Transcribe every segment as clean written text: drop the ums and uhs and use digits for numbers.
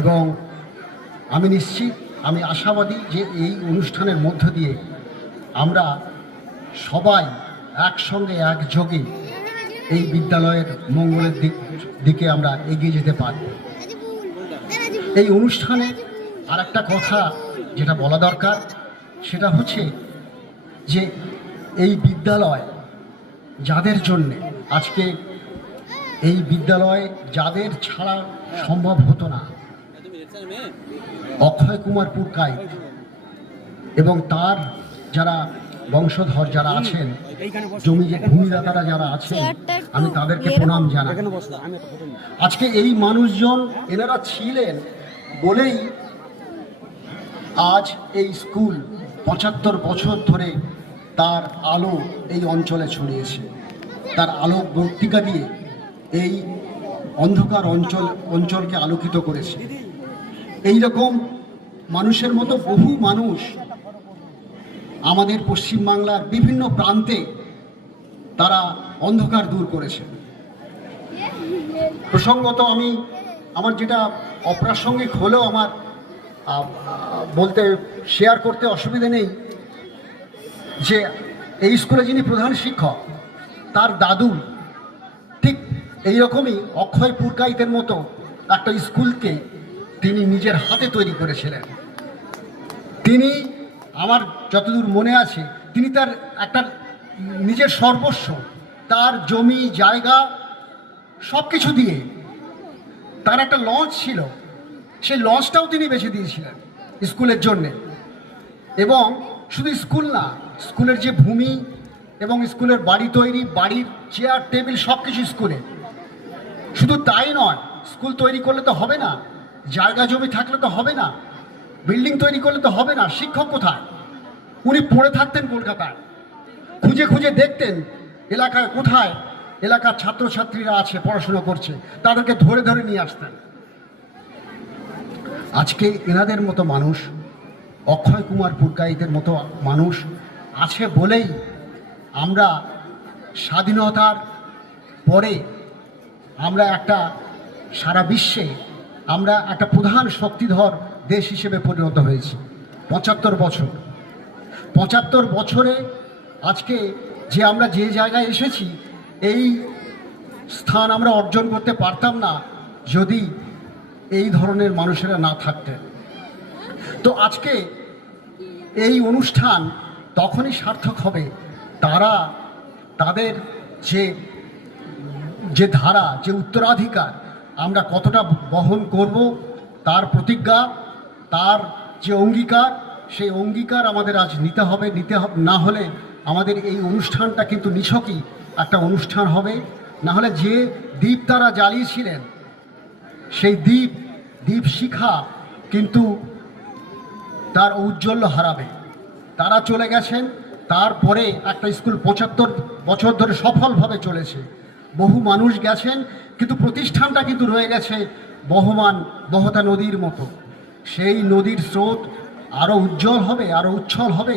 এবং আমি নিশ্চিত, আমি আশাবাদী যে এই অনুষ্ঠানের মধ্য দিয়ে আমরা সবাই একসঙ্গে একযোগে এই বিদ্যালয়ের মঙ্গলের দিকে আমরা এগিয়ে যেতে পারব। এই অনুষ্ঠানে আর একটা কথা যেটা বলা দরকার, সেটা হচ্ছে যে এই বিদ্যালয় যাদের জন্যে আজকে এই বিদ্যালয় যাদের ছাড়া সম্ভব হতো না, অক্ষয় কুমার পুরকাইত এবং তার যারা বংশধর যারা আছেন, ভূমিদাতারা যারা আছেন, আমি তাদেরকে প্রণাম জানাই। আজকে এই মানুষজন এনারা ছিলেন বলেই আজ এই স্কুল ৭৫ বছর ধরে তার আলো এই অঞ্চলে ছড়িয়েছে, তার আলো বর্তিকা দিয়ে এই অন্ধকার অঞ্চলকে আলোকিত করেছে। এই রকম মানুষের মতো বহু মানুষ আমাদের পশ্চিমবাংলার বিভিন্ন প্রান্তে তারা অন্ধকার দূর করেছে। প্রসঙ্গত আমার যেটা অপ্রাসঙ্গিক হলেও আমার বলতে শেয়ার করতে অসুবিধে নেই যে এই স্কুলে যিনি প্রধান শিক্ষক, তার দাদু ঠিক এইরকমই অক্ষয় পুরকাইতের মতো একটা স্কুলকে তিনি নিজের হাতে তৈরি করেছিলেন। তিনি, আমার যতদূর মনে আছে, তিনি তার একটা নিজের সর্বস্ব, তার জমি জায়গা সব কিছু দিয়ে, তার একটা লঞ্চ ছিল, সেই লঞ্চটাও তিনি বেছে দিয়েছিলেন স্কুলের জন্যে। এবং শুধু স্কুল না, স্কুলের যে ভূমি এবং স্কুলের বাড়ি তৈরি, বাড়ির চেয়ার টেবিল সব কিছু স্কুলে। শুধু তাই নয়, স্কুল তৈরি করলে তো হবে না, জায়গা জমি থাকলে তো হবে না, বিল্ডিং তৈরি করলে তো হবে না। শিক্ষক কোথায়? উনি পড়ে থাকতেন কলকাতায়, খুঁজে খুঁজে দেখতেন এলাকায় কোথায় এলাকার ছাত্রছাত্রীরা আছে, পড়াশোনা করছে, তাদেরকে ধরে ধরে নিয়ে আসতেন। আজকে এনাদের মতো মানুষ, অক্ষয় কুমার পুরকাইতের মতো মানুষ আছে বলেই আমরা স্বাধীনতার পরে আমরা একটা সারা বিশ্বে আমরা একটা প্রধান শক্তিধর দেশ হিসেবে পরিণত হয়েছি। ৭৫ বছর, ৭৫ বছরে আজকে যে আমরা যে জায়গায় এসেছি, এই স্থান আমরা অর্জন করতে পারতাম না যদি এই ধরনের মানুষেরা না থাকতেন। তো আজকে এই অনুষ্ঠান তখনই সার্থক হবে তারা তাদের যে ধারা, যে উত্তরাধিকার আমরা কতটা বহন করব, তার প্রতিজ্ঞা, তার যে অঙ্গীকার, সেই অঙ্গীকার আমাদের আজ নিতে হবে। না হলে আমাদের এই অনুষ্ঠানটা কিন্তু নিছকই একটা অনুষ্ঠান হবে। না হলে যে দ্বীপ তারা জ্বালিয়েছিলেন, সেই দ্বীপ শিখা কিন্তু তার ঔজ্জ্বল্য হারাবে। তারা চলে গেছেন, তারপরে একটা স্কুল ৭৫ বছর ধরে সফলভাবে চলেছে, বহু মানুষ গেছেন, কিন্তু প্রতিষ্ঠানটা কিন্তু রয়ে গেছে বহতা নদীর মতো। সেই নদীর স্রোত আরও উজ্জ্বল হবে, আরও উচ্ছল হবে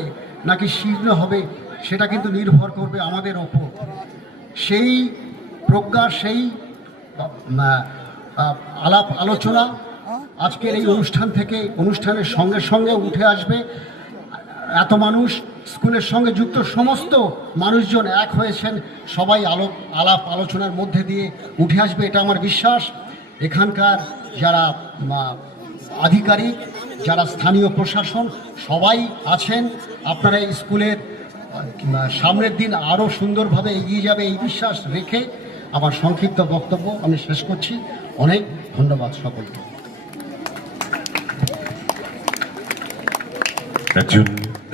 নাকি শীর্ণ হবে, সেটা কিন্তু নির্ভর করবে আমাদের ওপর। সেই প্রজ্ঞা, সেই আলাপ আলোচনা আজকের এই অনুষ্ঠানের সঙ্গে সঙ্গে উঠে আসবে। এত মানুষ, স্কুলের সঙ্গে যুক্ত সমস্ত মানুষজন এক হয়েছেন, সবাই আলাপ আলোচনার মধ্যে দিয়ে উঠে আসবে, এটা আমার বিশ্বাস। এখানকার যারা আধিকারিক, যারা স্থানীয় প্রশাসন সবাই আছেন, আপনারা এই স্কুলের সামনের দিন আরও সুন্দরভাবে এগিয়ে যাবে এই বিশ্বাস রেখে আমার সংক্ষিপ্ত বক্তব্য আমি শেষ করছি। অনেক ধন্যবাদ সকলকে।